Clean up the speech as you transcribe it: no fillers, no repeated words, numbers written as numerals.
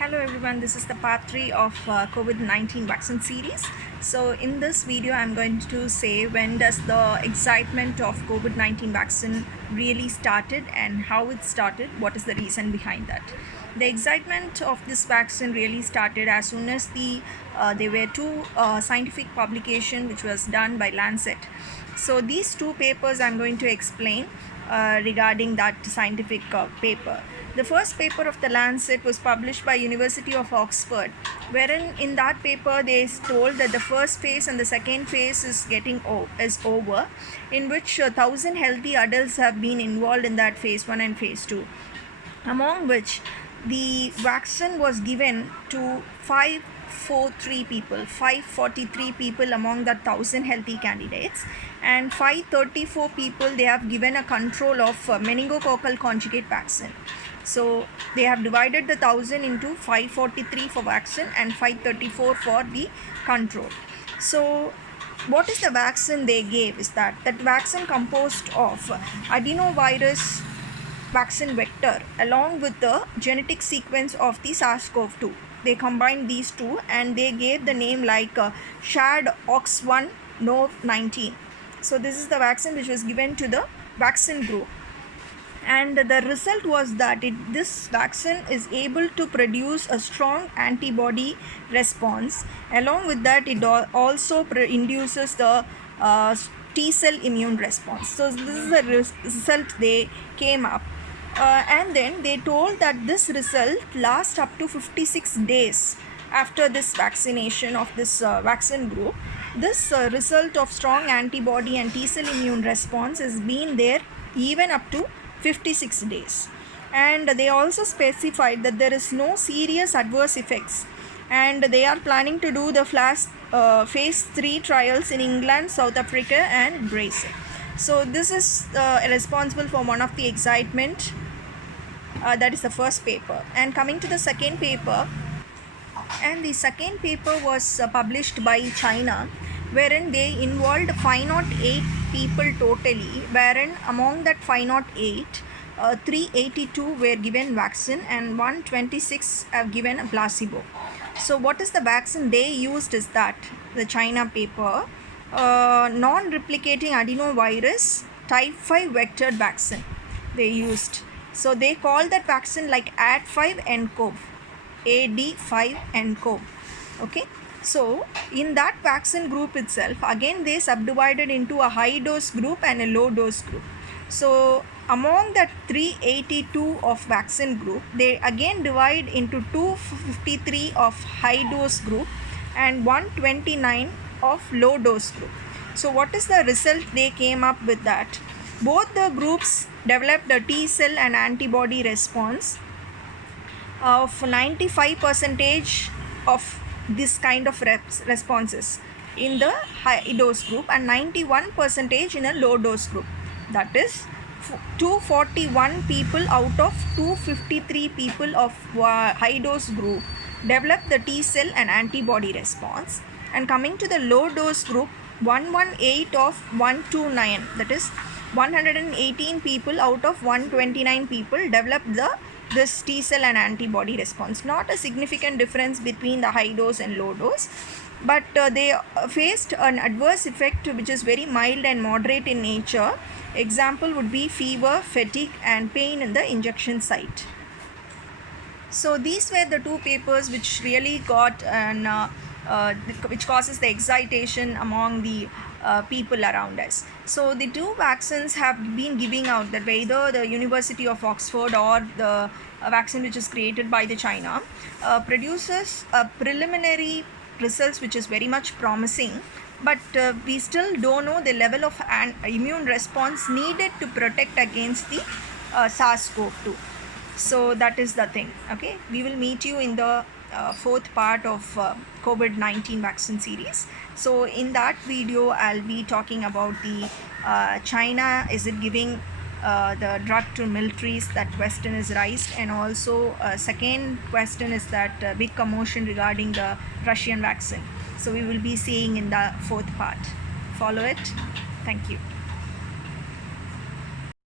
Hello everyone, this is the part 3 of COVID-19 vaccine series. So in this video I'm going to say when does the excitement of COVID-19 vaccine really started and how it started, what is the reason behind that. The excitement of this vaccine really started as soon as there were two scientific publication which was done by Lancet. So these two papers I'm going to explain regarding that scientific paper. The first paper of the Lancet was published by University of Oxford, wherein in that paper they told that the first phase and the second phase is over, in which 1,000 healthy adults have been involved in that phase 1 and phase 2, among which the vaccine was given to 543 people among the 1,000 healthy candidates, and 534 people they have given a control of meningococcal conjugate vaccine. So they have divided the 1,000 into 543 for vaccine and 534 for the control. So what is the vaccine they gave is that vaccine composed of adenovirus vaccine vector along with the genetic sequence of the SARS-CoV-2. They combined these two and they gave the name like SHAD-OX1-NOV19. So this is the vaccine which was given to the vaccine group. And the result was that this vaccine is able to produce a strong antibody response. Along with that, it also induces the T-cell immune response. So this is the result they came up. And then they told that this result lasts up to 56 days after this vaccination of this vaccine group. This result of strong antibody and T-cell immune response has been there even up to 56 days. And they also specified that there is no serious adverse effects, and they are planning to do the phase 3 trials in England, South Africa and Brazil. So this is responsible for one of the excitement. That is the first paper. And coming to the second paper, and the second paper was published by China, wherein they involved 508 people totally, wherein among that 508, 382 were given vaccine and 126 have given a placebo. So what is the vaccine they used is that the China paper, non-replicating adenovirus type 5 vectored vaccine they used. So they call that vaccine like AD5-nCoV, AD5-nCoV. Okay. So in that vaccine group itself, again they subdivided into a high dose group and a low dose group. So among that 382 of vaccine group, they again divide into 253 of high dose group and 129 of low dose group. So what is the result they came up with that? Both the groups developed a T cell and antibody response of 95% of this kind of responses in the high dose group and 91% in a low dose group. That is 241 people out of 253 people of high dose group developed the T cell and antibody response. And coming to the low dose group, 118 of 129, that is 118 people out of 129 people developed this T cell and antibody response. Not a significant difference between the high dose and low dose, but they faced an adverse effect which is very mild and moderate in nature. Example would be fever, fatigue and pain in the injection site. So these were the two papers which really got which causes the excitation among the people around us. So the two vaccines have been giving out, that either the University of Oxford or the vaccine which is created by the China produces preliminary results which is very much promising, but we still don't know the level of immune response needed to protect against the SARS-CoV-2. So that is the thing. Okay, we will meet you in the fourth part of COVID-19 vaccine series. So in that video I'll be talking about the China, is it giving the drug to militaries? That question is raised. And also second question is that big commotion regarding the Russian vaccine. So we will be seeing in the fourth part. Follow it. Thank you.